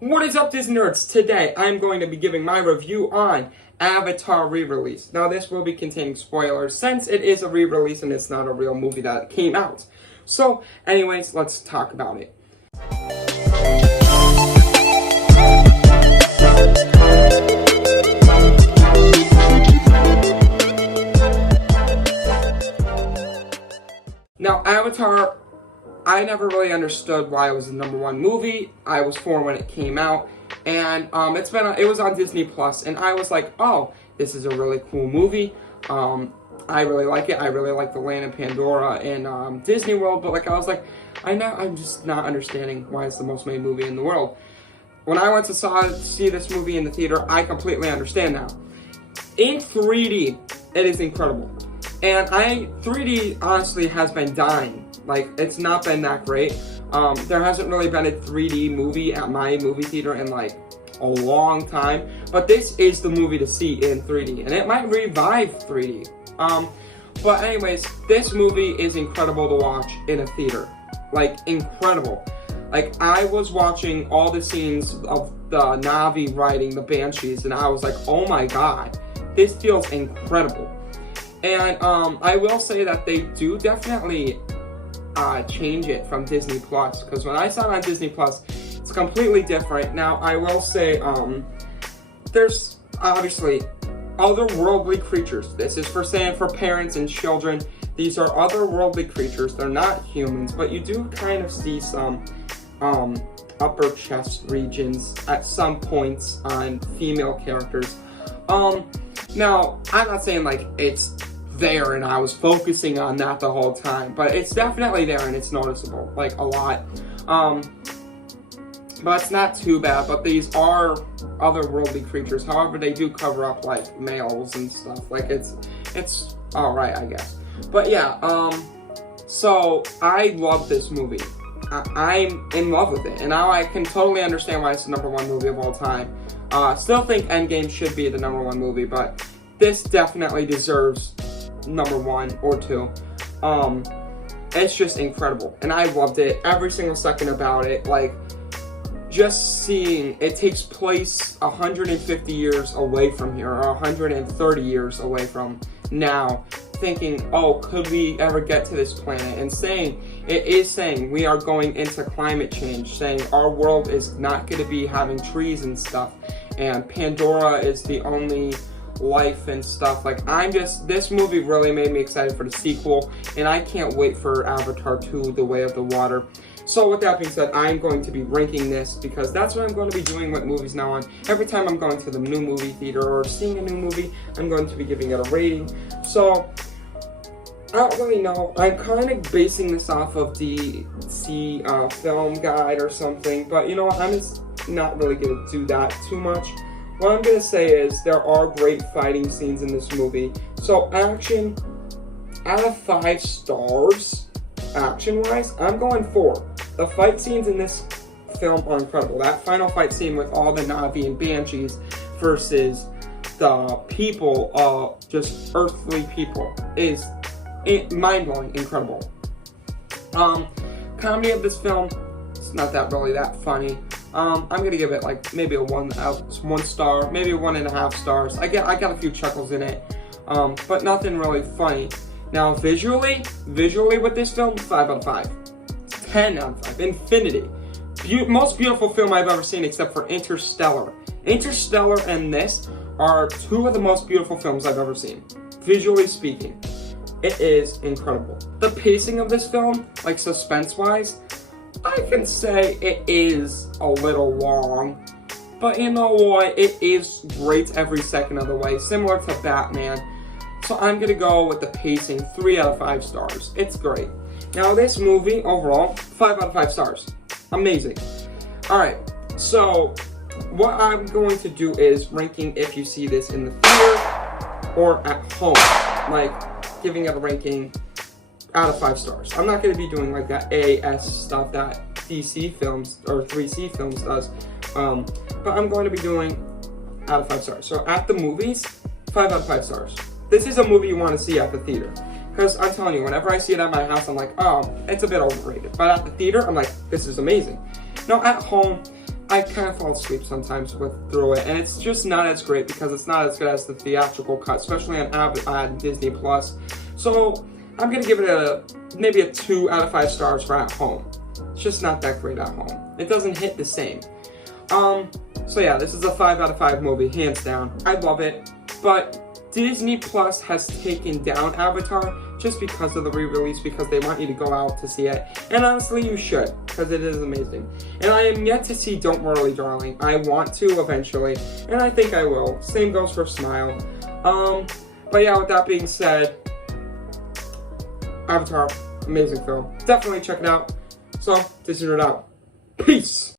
What is up, Disney nerds? Today I'm going to be giving my review on Avatar re-release. Now this will be containing spoilers since it is a re-release and it's not a real movie that came out. So anyways, let's talk about it. Now Avatar, I never really understood why it was the #1 movie. I was 4 when it came out, and it was on Disney Plus, and I was like, oh, this is a really cool movie. I really like it. I really like the land of Pandora and Disney World, but I was like, I'm just not understanding why it's the most made movie in the world. When I went to see this movie in the theater, I completely understand now. In 3D, it is incredible, and 3D honestly has been dying. It's not been that great. There hasn't really been a 3D movie at my movie theater in a long time. But this is the movie to see in 3D, and it might revive 3D. But anyways, this movie is incredible to watch in a theater. Incredible. I was watching all the scenes of the Na'vi riding the Banshees, and I was like, oh my god, this feels incredible. And I will say that they do definitely change it from Disney Plus, because when I saw it on Disney Plus, it's completely different. Now I will say there's obviously otherworldly creatures. This is for parents and children. These are otherworldly creatures. They're not humans, but you do kind of see some upper chest regions at some points on female characters. Now I'm not saying it's there and I was focusing on that the whole time, but it's definitely there and it's noticeable, a lot. But it's not too bad. But these are otherworldly creatures. However, they do cover up males and stuff. It's all right, I guess. But yeah, so I love this movie. I'm in love with it, and now I can totally understand why it's the #1 movie of all time. Still think Endgame should be the #1 movie, but this definitely deserves #1 or 2. It's just incredible, and I loved it every single second about it. Just seeing it takes place 150 years away from here, or 130 years away from now, thinking, oh, could we ever get to this planet? And it is saying we are going into climate change, saying our world is not going to be having trees and stuff, and Pandora is the only life and stuff. This movie really made me excited for the sequel, and I can't wait for Avatar 2, The Way of the Water. So with that being said, I'm going to be ranking this, because that's what I'm going to be doing with movies now on. Every time I'm going to the new movie theater or seeing a new movie, I'm going to be giving it a rating. So I don't really know. I'm kind of basing this off of the film guide or something, but you know what, I'm just not really going to do that too much. What I'm going to say is there are great fighting scenes in this movie. So action, out of 5 stars, action-wise, I'm going 4. The fight scenes in this film are incredible. That final fight scene with all the Na'vi and Banshees versus the people, just earthly people, is mind-blowing, incredible. Comedy of this film, it's not really that funny. I'm gonna give it maybe a 1 star, maybe a 1.5 stars. I got a few chuckles in it, but nothing really funny. Now visually with this film, 5 out of 5, 10 out of 5. Infinity, most beautiful film I've ever seen, except for Interstellar. Interstellar and this are 2 of the most beautiful films I've ever seen, visually speaking. It is incredible. The pacing of this film, suspense-wise, I can say it is a little long, but you know what? It is great every second of the way, similar to Batman. So I'm gonna go with the pacing, 3 out of 5 stars. It's great. Now this movie, overall, 5 out of 5 stars. Amazing. Alright, so what I'm going to do is ranking if you see this in the theater or at home. Giving it a ranking out of 5 stars. I'm not going to be doing that AS stuff that DC films or 3C films does, but I'm going to be doing out of 5 stars. So at the movies, 5 out of 5 stars. This is a movie you want to see at the theater, because I'm telling you, whenever I see it at my house, I'm like, oh, it's a bit overrated. But at the theater, I'm like, this is amazing. Now at home, I kind of fall asleep sometimes through it, and it's just not as great because it's not as good as the theatrical cut, especially on Disney Plus. So I'm gonna give it maybe a 2 out of 5 stars for at home. It's just not that great at home. It doesn't hit the same. So yeah, this is a 5 out of 5 movie, hands down. I love it, but Disney Plus has taken down Avatar just because of the re-release, because they want you to go out to see it. And honestly, you should, because it is amazing. And I am yet to see Don't Worry Darling. I want to eventually, and I think I will. Same goes for Smile. But yeah, with that being said, Avatar, amazing film. Definitely check it out. So, this is it out. Peace!